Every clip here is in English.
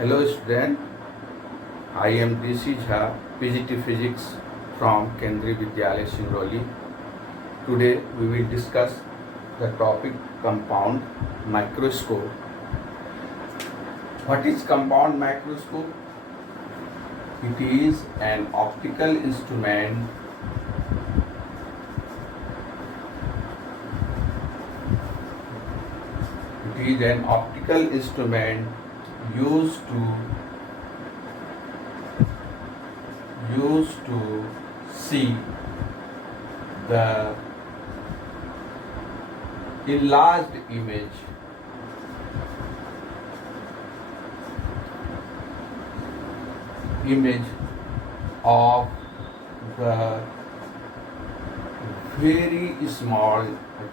Hello student, I am DC Jha, PGT Physics from Kendriya Vidyalaya Singrauli. Today we will discuss the topic compound microscope. What is compound microscope? It is an optical instrument used to see the enlarged image of the very small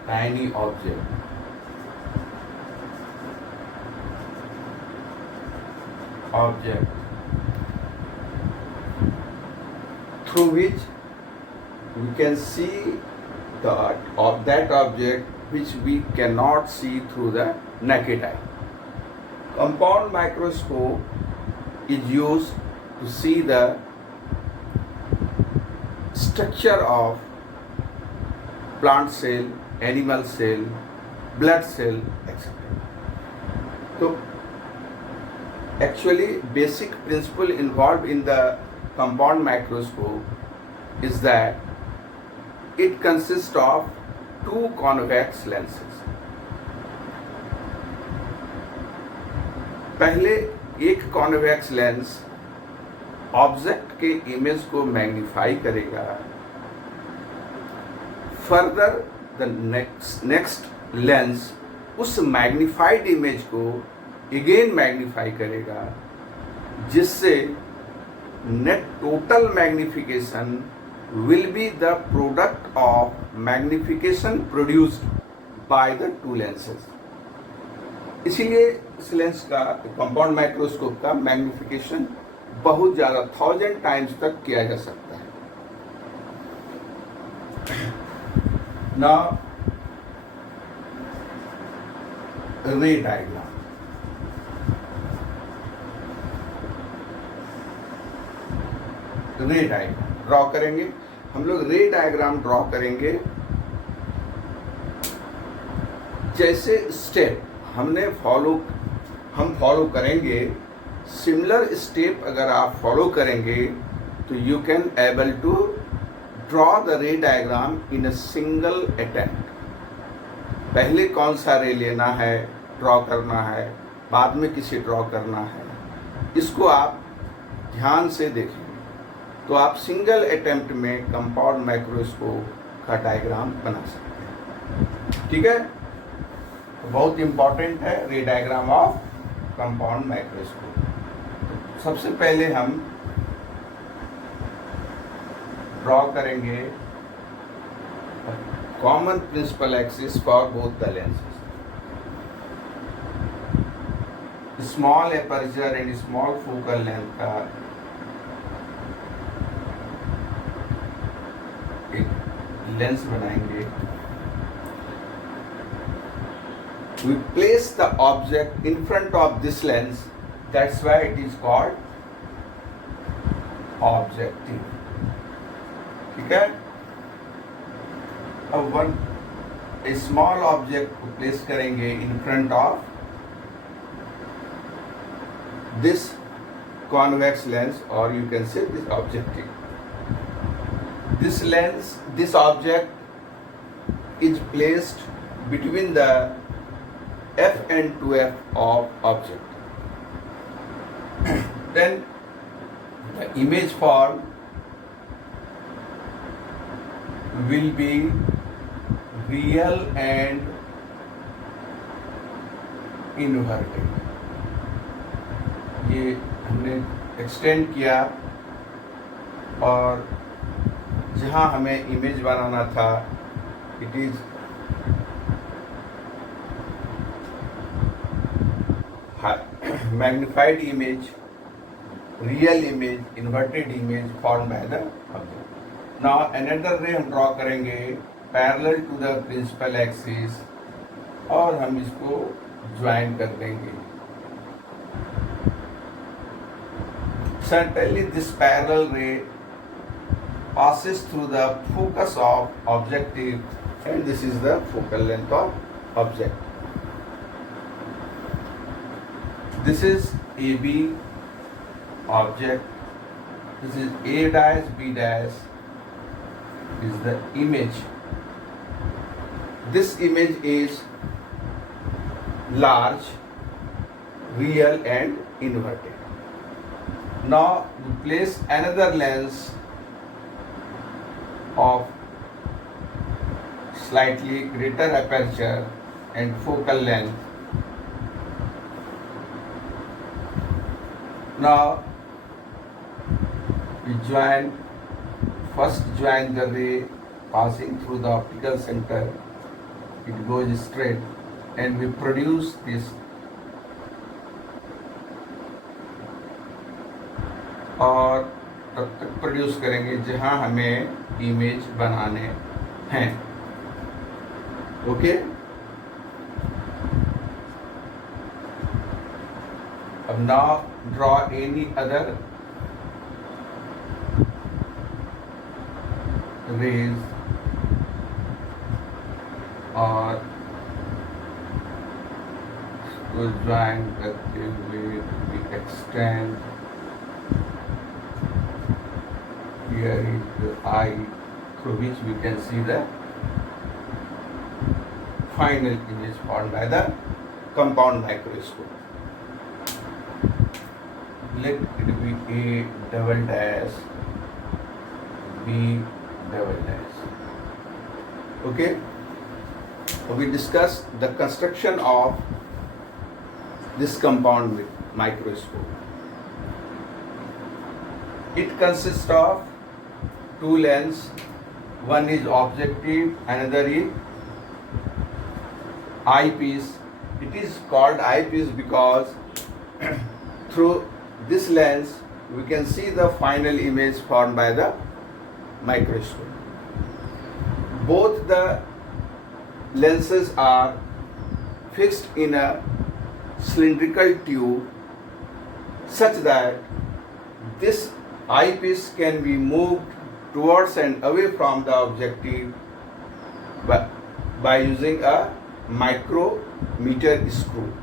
tiny object through which we can see that object which we cannot see through the naked eye. Compound microscope is used to see the structure of plant cell, animal cell, blood cell, etc. So actually basic principle involved in the compound microscope is that it consists of two convex lenses. पहले एक convex lens object के image को magnify करेगा. Further the next lens उस magnified image को again magnify करेगा, जिससे net total magnification will be the product of magnification produced by the two lenses. इसीलिए इस लेंस का कंपाउंड माइक्रोस्कोप का मैग्निफिकेशन बहुत ज़्यादा 1000 टाइम्स तक किया जा सकता है. Now रे डायग्राम. रे डायग्राम ड्रॉ करेंगे. हम लोग रे डायग्राम ड्रॉ करेंगे. जैसे स्टेप हम फॉलो करेंगे, सिमिलर स्टेप अगर आप फॉलो करेंगे तो you can able to draw the ray diagram in a single attempt. पहले कौन सा रे लेना है, ड्रॉ करना है, बाद में किसे ड्रॉ करना है, इसको आप ध्यान से देखें तो आप सिंगल अटेम्प्ट में कंपाउंड माइक्रोस्कोप का डायग्राम बना सकते हैं. ठीक है, तो बहुत इंपॉर्टेंट है रे डायग्राम ऑफ कंपाउंड माइक्रोस्कोप. सबसे पहले हम ड्रॉ करेंगे common principal axis for both the lenses. Small aperture and small focal length का लेंस बनाएंगे. We place the object in front of this lens, that's why it is called objective. ठीक है. अब a small object को place करेंगे in front of this convex lens, or you can say this objective. This object is placed between the F and 2F of object. Then the image form will be real and inverted. ये हमने extend किया और जहाँ हमें image बनाना था, it is magnified image, real image, inverted image form by the object. Now another ray हम draw करेंगे parallel to the principal axis और हम इसको ज्वाइन कर देंगे. Certainly this parallel ray passes through the focus of objective, and this is the focal length of object. This is AB object, this is A dash, B dash is the image. This image is large, real and inverted. Now we place another lens of slightly greater aperture and focal length. Now we first join the ray passing through the optical center. It goes straight and we produce this और तब तक produce करेंगे जहां हमें image बनाने हैं. Okay, अब now draw any other rays और उसको ज्वाइन करते हुए extend. Here is the eye through which we can see the final image formed by the compound microscope. Let it be A double dash, B double dash. Okay? We discussed the construction of this compound microscope. It consists of two lenses. One is objective, another is eyepiece. It is called eyepiece because through this lens we can see the final image formed by the microscope. Both the lenses are fixed in a cylindrical tube such that this eyepiece can be moved towards and away from the objective by using a micrometer screw.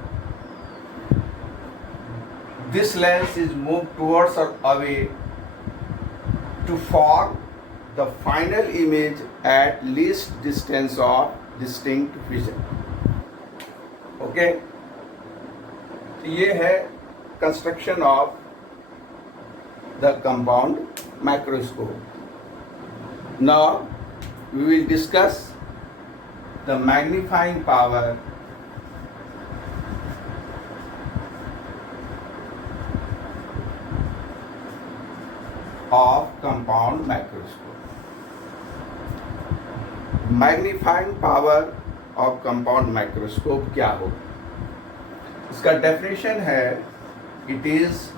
This lens is moved towards or away to form the final image at least distance of distinct vision. Okay? ये है construction of the compound microscope. Now we will discuss the magnifying power of compound microscope. Magnifying power of compound microscope क्या होगा? इसका definition है, it is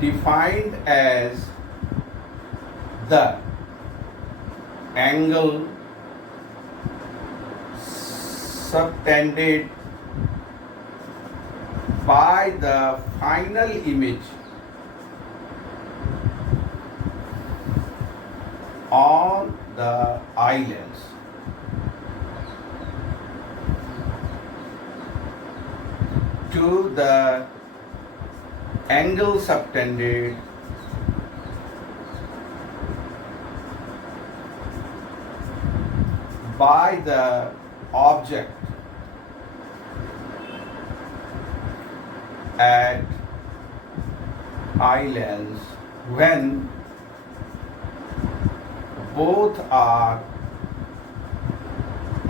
defined as the angle subtended by the final image on the eye lens to the angle subtended by the object at eye lens when both are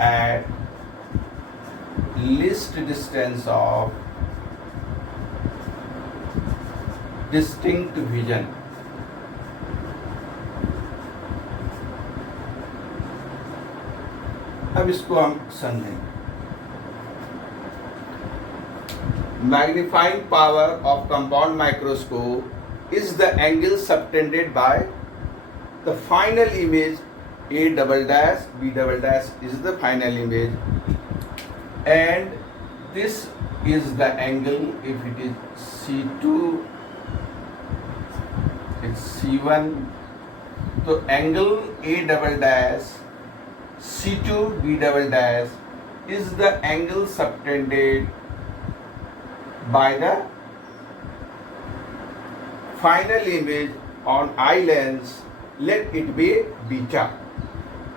at least distance of distinct vision. अब इसको हम समझेंगे. Magnifying power of compound microscope is the angle subtended by the final image. A double dash, B double dash is the final image, and this is the angle. If it is C2, it's C1. So angle A double dash C2 B double dash is the angle subtended by the final image on eye lens. Let it be beta.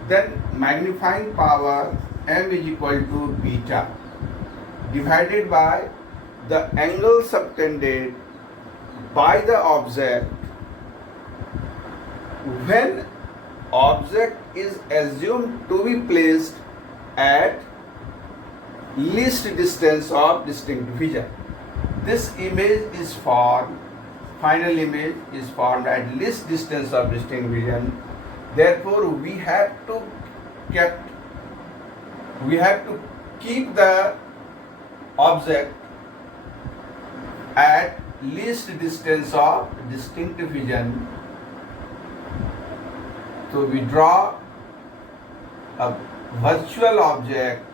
Then magnifying power m is equal to beta divided by the angle subtended by the object when object is assumed to be placed at least distance of distinct vision. This image is formed, final image is formed at least distance of distinct vision. Therefore, we have to keep the object at least distance of distinct vision. So we draw a virtual object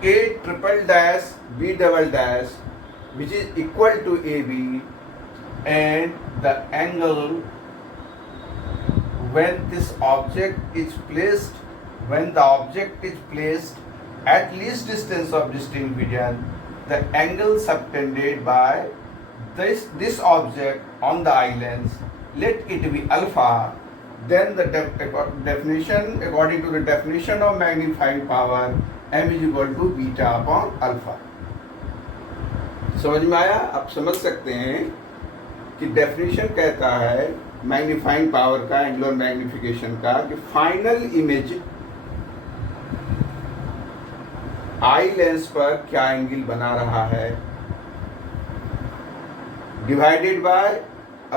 A triple dash B double dash, which is equal to AB, and the angle when the object is placed at least distance of distinct vision, the angle subtended by this object on the eye lens, let it be alpha. Then the definition, according to the definition of magnifying power, m is equal to beta upon alpha. समझ में आया? आप समझ सकते हैं कि definition कहता है मैग्नीफाइंग पावर का, एंगुलर मैग्निफिकेशन का, कि फाइनल इमेज आई लेंस पर क्या एंगल बना रहा है डिवाइडेड बाय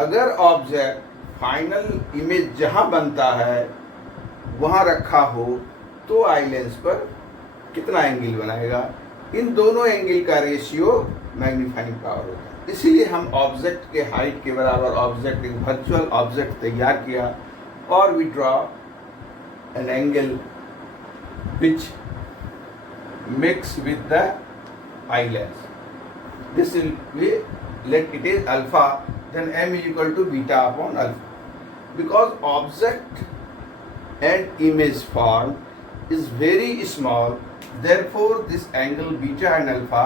अगर ऑब्जेक्ट फाइनल इमेज जहां बनता है वहां रखा हो तो आई लेंस पर कितना एंगल बनाएगा. इन दोनों एंगल का रेशियो मैग्नीफाइंग पावर होता है. इसीलिए हम ऑब्जेक्ट के हाइट के बराबर ऑब्जेक्ट, एक वर्चुअल ऑब्जेक्ट तैयार किया और we draw an angle which mix with the eye lens. This will be, let it is alpha, then m is equal to beta upon alpha. Because object and image form is very small, therefore this angle beta and alpha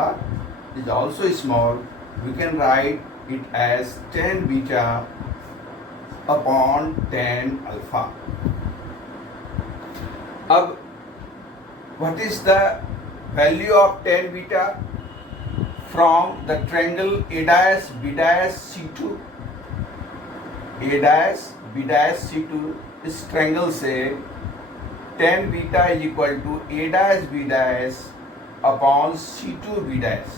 is also small. We can write it as tan beta upon tan alpha. अब what is the value of tan beta? From the triangle A dash B dash C2, A dash B dash C2, इस triangle से tan beta is equal to A dash B dash upon C2 B dash,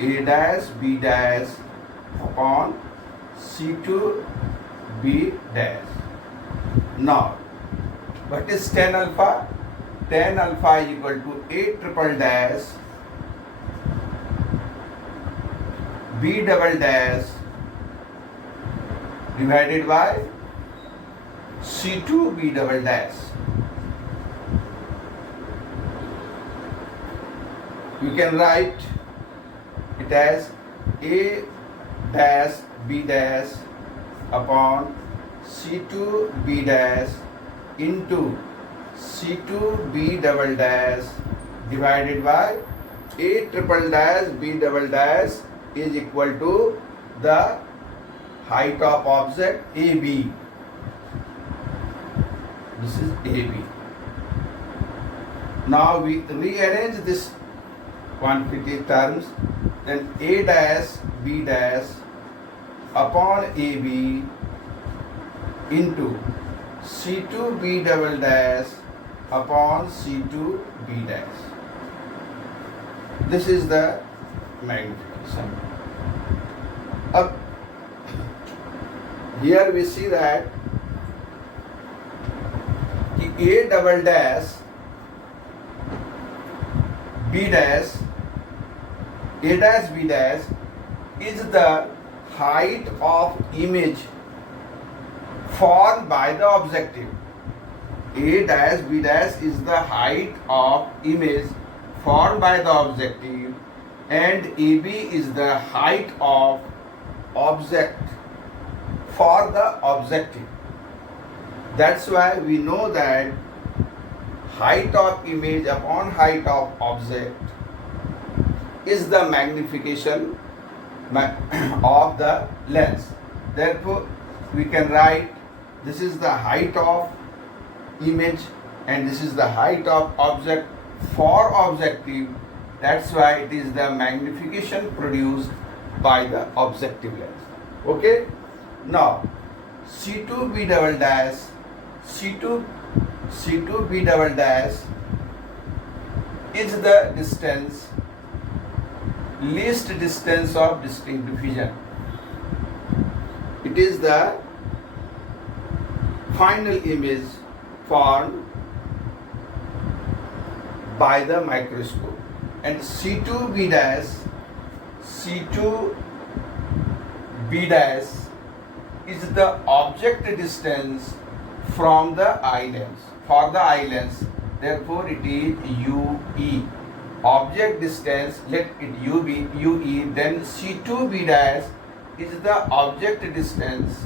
A dash B dash upon C2 B dash. Now, what is tan alpha? Tan alpha is equal to A triple dash B double dash divided by C2 B double dash. You can write it as A dash B dash upon C2 B dash into C2 B double dash divided by A triple dash B double dash is equal to the height of object AB. This is AB. Now we rearrange this quantity terms. Then A dash B dash upon AB into C2 B double dash upon C2 B dash. This is the magnification. Up here we see that A double dash B dash, A dash B dash is the height of image formed by the objective. A dash B dash is the height of image formed by the objective, and AB is the height of object for the objective. That's why we know that height of image upon height of object is the magnification of the lens. Therefore, we can write this is the height of image and this is the height of object for objective. That's why it is the magnification produced by the objective lens. Okay? Now, C2B double dash, C2B double dash is the distance, least distance of distinct vision. It is the final image formed by the microscope. And C2B dash is the object distance from the eye lens, for the eye lens. Therefore, it is UE. Object distance, let it UE, then C2B dash is the object distance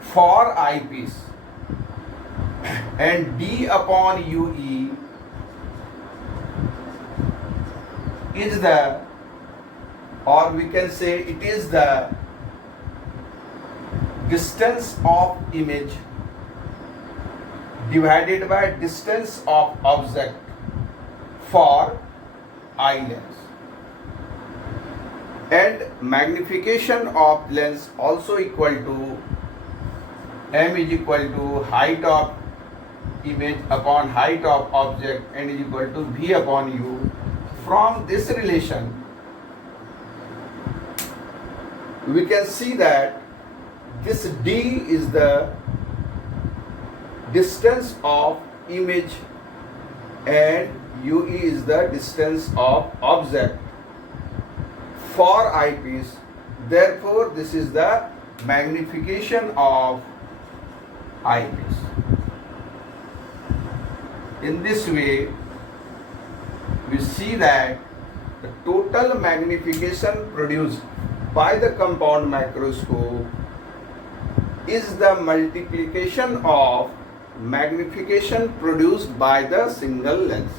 for eyepiece, and D upon UE is the, or we can say it is the distance of image divided by distance of object for eye lens. And magnification of lens also equal to M is equal to height of image upon height of object and is equal to V upon U. From this relation, we can see that this D is the distance of image and UE is the distance of object for eyepiece. Therefore, this is the magnification of eyepiece. In this way, we see that the total magnification produced by the compound microscope is the multiplication of magnification produced by the single lens.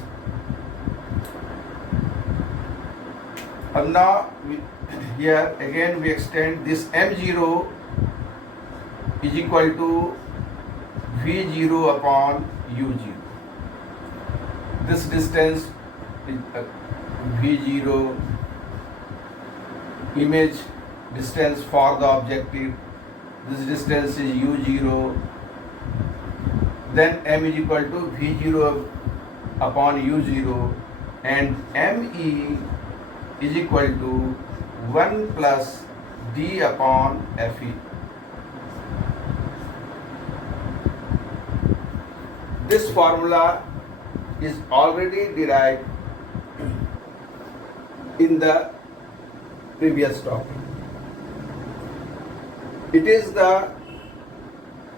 And now here again we extend this M0 is equal to V0 upon U0. This distance is V0, image distance for the objective. This distance is U0. Then M is equal to V0 upon U0, and ME is equal to 1 plus D upon FE. This formula is already derived in the previous topic. It is the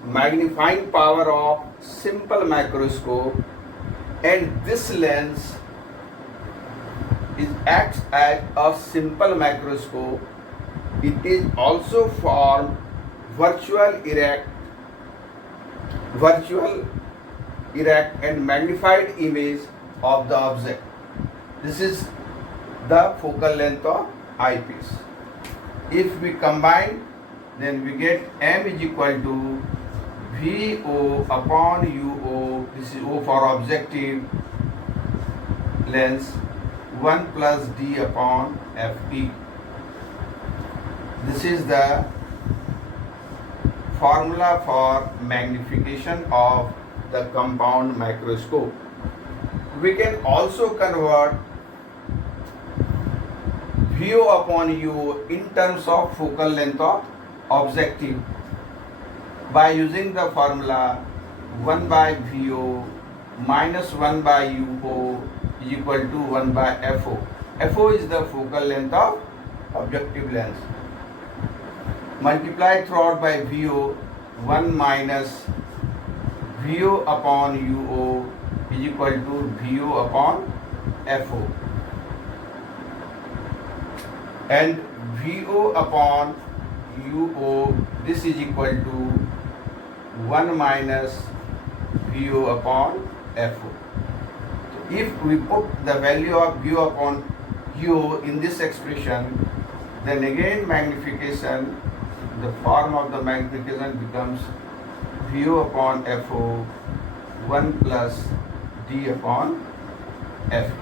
magnifying power of simple microscope, and this lens acts as a simple microscope. It is also formed virtual erect and magnified image of the object. This is the focal length of eyepiece. If we combine, then we get M is equal to VO upon UO. This is O for objective lens, 1 plus D upon FE. This is the formula for magnification of the compound microscope. We can also convert VO upon U in terms of focal length of objective by using the formula 1 by VO minus 1 by UO is equal to 1 by FO. FO is the focal length of objective lens. Multiply throughout by VO, 1 minus VO upon UO is equal to VO upon FO, and VO upon UO, this is equal to 1 minus VO upon FO. So if we put the value of VO upon UO in this expression, then again magnification, the form of the magnification becomes VO upon FO 1 plus D upon FO.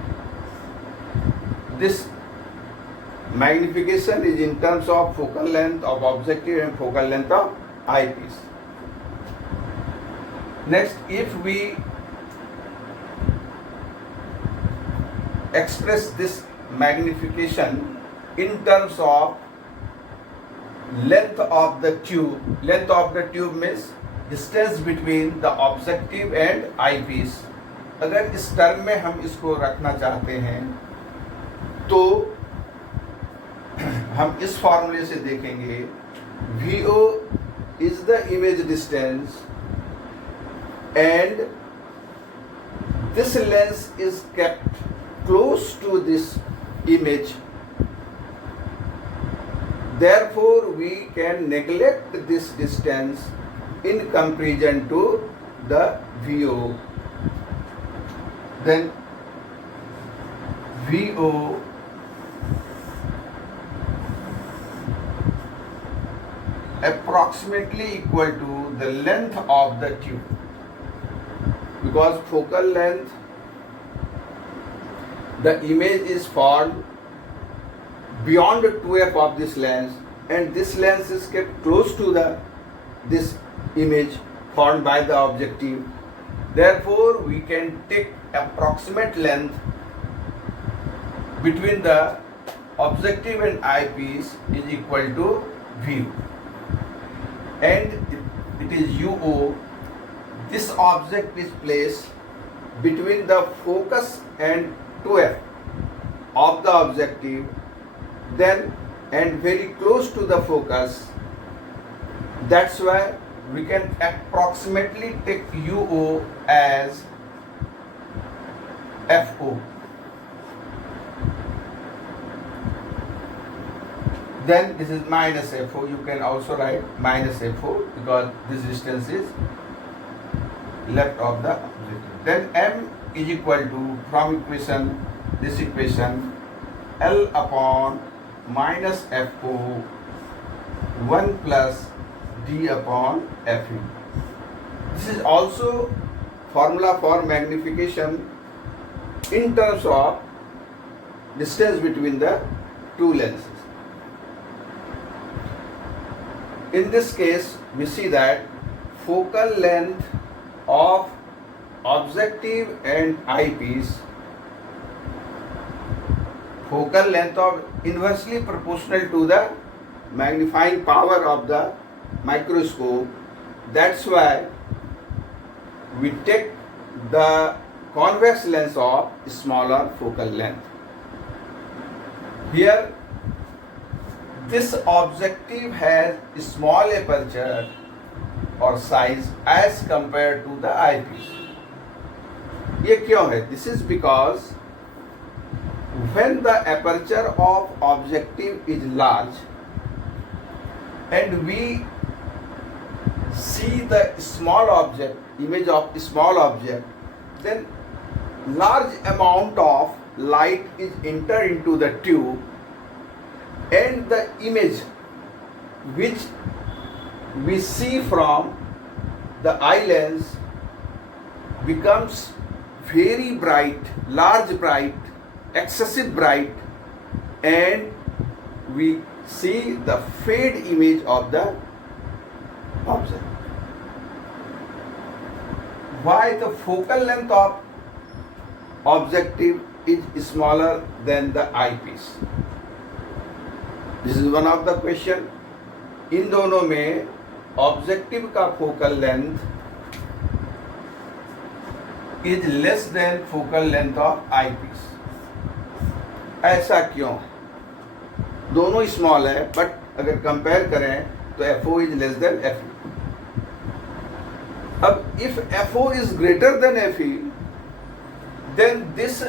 This magnification is in terms of focal length of objective and focal length of eyepiece. Next, if we express this magnification in terms of length of the tube means distance between the objective and eyepiece. अगर इस term में हम इसको रखना चाहते हैं तो हम इस फॉर्मूले से देखेंगे, VO is the image distance and this lens is kept close to this image. Therefore, we can neglect this distance in comparison to the VO. Then VO approximately equal to the length of the tube, because focal length, the image is formed beyond 2f of this lens, and this lens is kept close to this image formed by the objective. Therefore, we can take approximate length between the objective and eyepiece is equal to VO, and it is UO. This object is placed between the focus and 2f of the objective, then and very close to the focus. That's why we can approximately take UO as FO. Then this is minus FO. You can also write minus FO because this distance is left of the objective. Then M is equal to, from this equation, L upon minus FO 1 plus D upon FE. This is also formula for magnification in terms of distance between the two lenses. In this case, we see that focal length of objective and eyepiece, focal length of inversely proportional to the magnifying power of the microscope. That's why we take the convex lens of smaller focal length. Here, this objective has a small aperture or size as compared to the eyepiece. ये क्यों है? This is because when the aperture of objective is large and we see the small object, image of small object, then large amount of light is enter into the tube, and the image which we see from the eye lens becomes very bright, large bright, excessive bright, and we see the fade image of the object. Why the focal length of objective is smaller than the eyepiece? This is one of the question. इन दोनों में objective का focal length is less than focal length of eyepiece. ऐसा क्यों? दोनों small है, but अगर compare करें तो F O is less than F. if FO is greater than FE, then this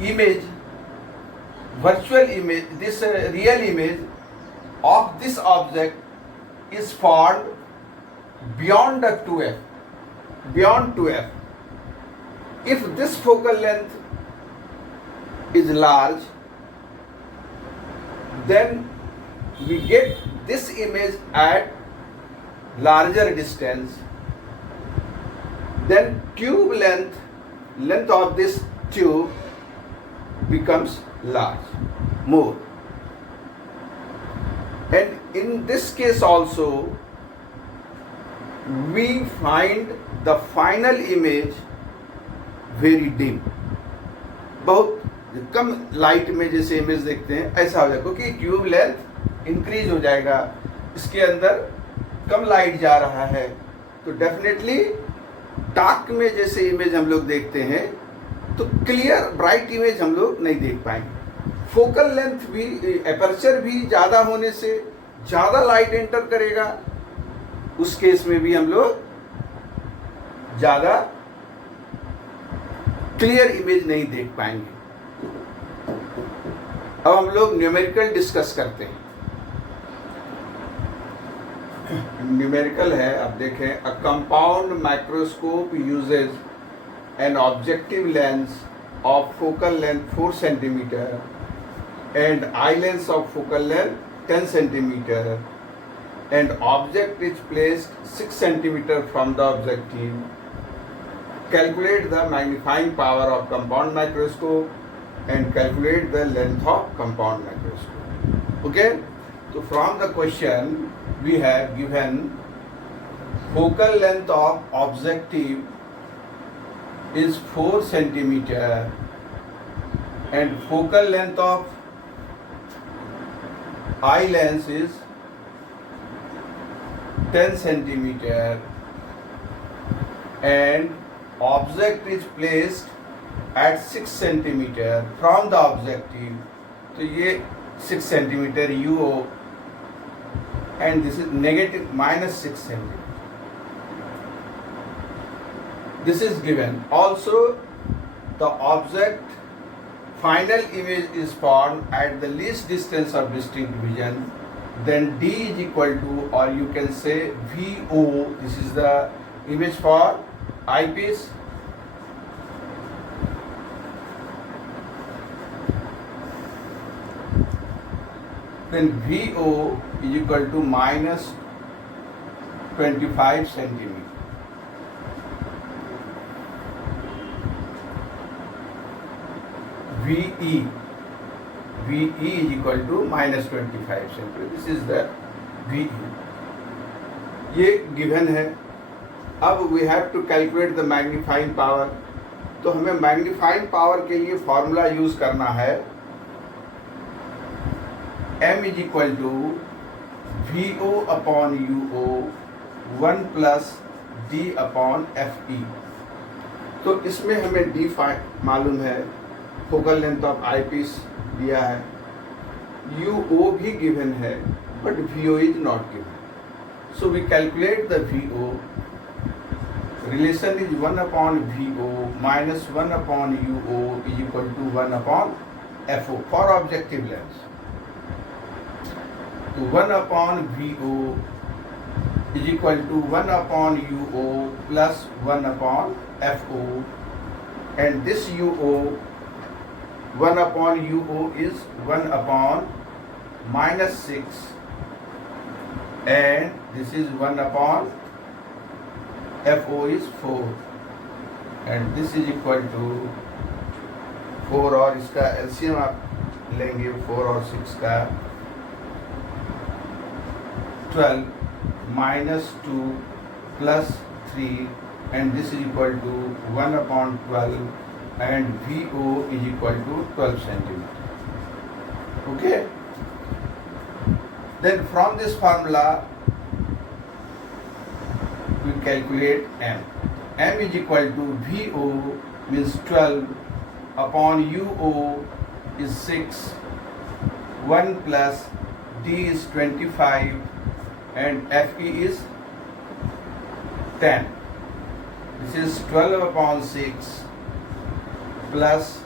image, virtual image, this real image of this object is formed beyond the 2f, beyond 2f. If this focal length is large, then we get this image at larger distance. Then tube length of this tube becomes large, more. And in this case also, we find the final image very dim. बहुत कम light में जैसे image देखते हैं ऐसा हो जाएगा, क्योंकि tube length increase हो जाएगा, इसके अंदर कम लाइट जा रहा है, तो डेफिनेटली डार्क में जैसे इमेज हम लोग देखते हैं तो क्लियर ब्राइट इमेज हम लोग नहीं देख पाएंगे। फोकल लेंथ भी, एपर्चर भी ज़्यादा होने से ज़्यादा लाइट एंटर करेगा, उस केस में भी हम लोग ज़्यादा क्लियर इमेज नहीं देख पाएंगे। अब हम लोग न्यूमेरिकल डिस्कस करते हैं। न्यूमेरिकल है, अब देखें। A compound microscope uses an objective lens of focal length 4 centimetre and eye lens of focal length 10 centimetre and object is placed 6 centimeter from the objective. Calculate the magnifying power of compound microscope and calculate the length of compound microscope. Okay, so from the question we have given focal length of objective is 4 centimeter and focal length of eye lens is 10 centimeter and object is placed at 6 centimeter from the objective. तो ये 6 centimeter UO and this is negative -6 centimeter. This is given. Also the object final image is formed at the least distance of distinct vision. Then D is equal to, or you can say VO, this is the image for eyepiece. Then VO is equal to -25 centimeter. VE is equal to -25 centimeter. This is the VE. ये given है. अब we have to calculate the magnifying power. तो हमें magnifying power के लिए formula use करना है M is equal to VO upon UO 1 plus D upon FE. तो इसमें हमें D मालूम है, focal length of eyepiece दिया है, UO भी गिवन है but VO is not given. So we calculate the VO. Relation is 1 upon VO minus 1 upon UO is equal to 1 upon FO for objective lens. So 1 upon VO is equal to 1 upon UO plus 1 upon FO, and this UO 1 upon UO is 1 upon -6 and this is 1 upon FO is 4 and this is equal to 4, और इसका LCM आप लेंगे 4 और 6 का 12 -2 plus 3 and this is equal to 1 upon 12 and VO is equal to 12 centimeter. Okay. Then from this formula we calculate M. M is equal to VO means 12 upon UO is 6, 1 plus D is 25 and FE is 10. This is 12 upon 6 plus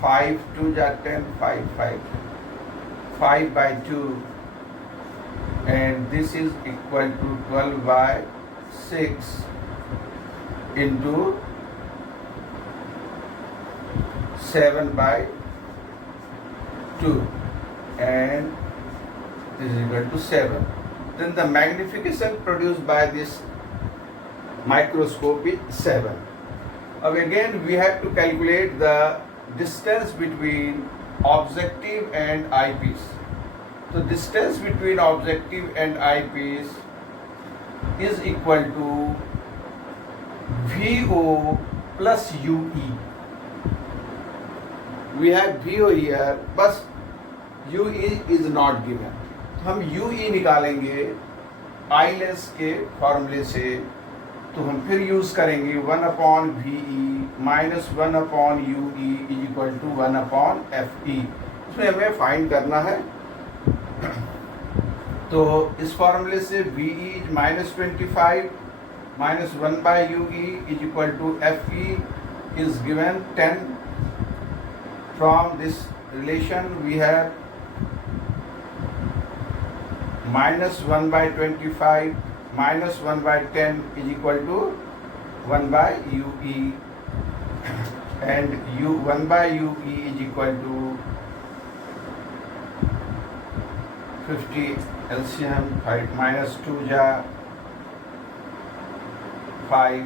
5 2 ja 10 5 by 2, and this is equal to 12 by 6 into 7 by 2, and this is equal to 7. Then the magnification produced by this microscope is 7. Now again we have to calculate the distance between objective and eyepiece. So distance between objective and eyepiece is equal to VO plus UE. We have VO here, but UE is not given. हम UE निकालेंगे eye lens के फॉर्मूले से, तो हम फिर use करेंगे 1 upon VE minus 1 upon UE is equal to 1 upon FE. इसमें हमें फाइंड करना है. तो इस फॉर्मूले से VE is minus 25 minus 1 by UE is equal to FE is given 10. From this relation we have minus 1 by 25 minus 1 by 10 is equal to 1 by UE, and 1 by UE is equal to 50 LCM 5 minus 2 ja 5.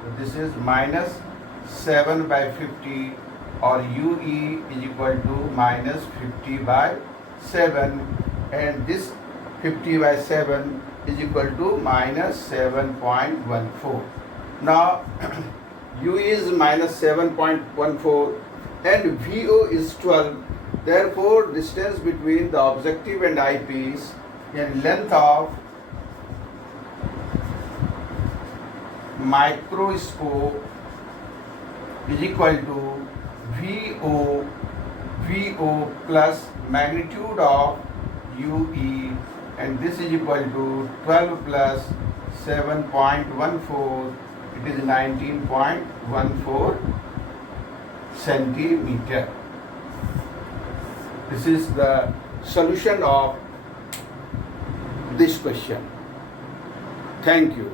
So this is minus 7 by 50, or UE is equal to minus 50 by 7, and this 50 by 7 is equal to minus 7.14. Now UE is minus 7.14 and VO is 12. Therefore distance between the objective and eyepiece and length of microscope is equal to VO plus magnitude of UE, and this is equal to 12 plus 7.14, it is 19.14 centimeter. This is the solution of this question. Thank you.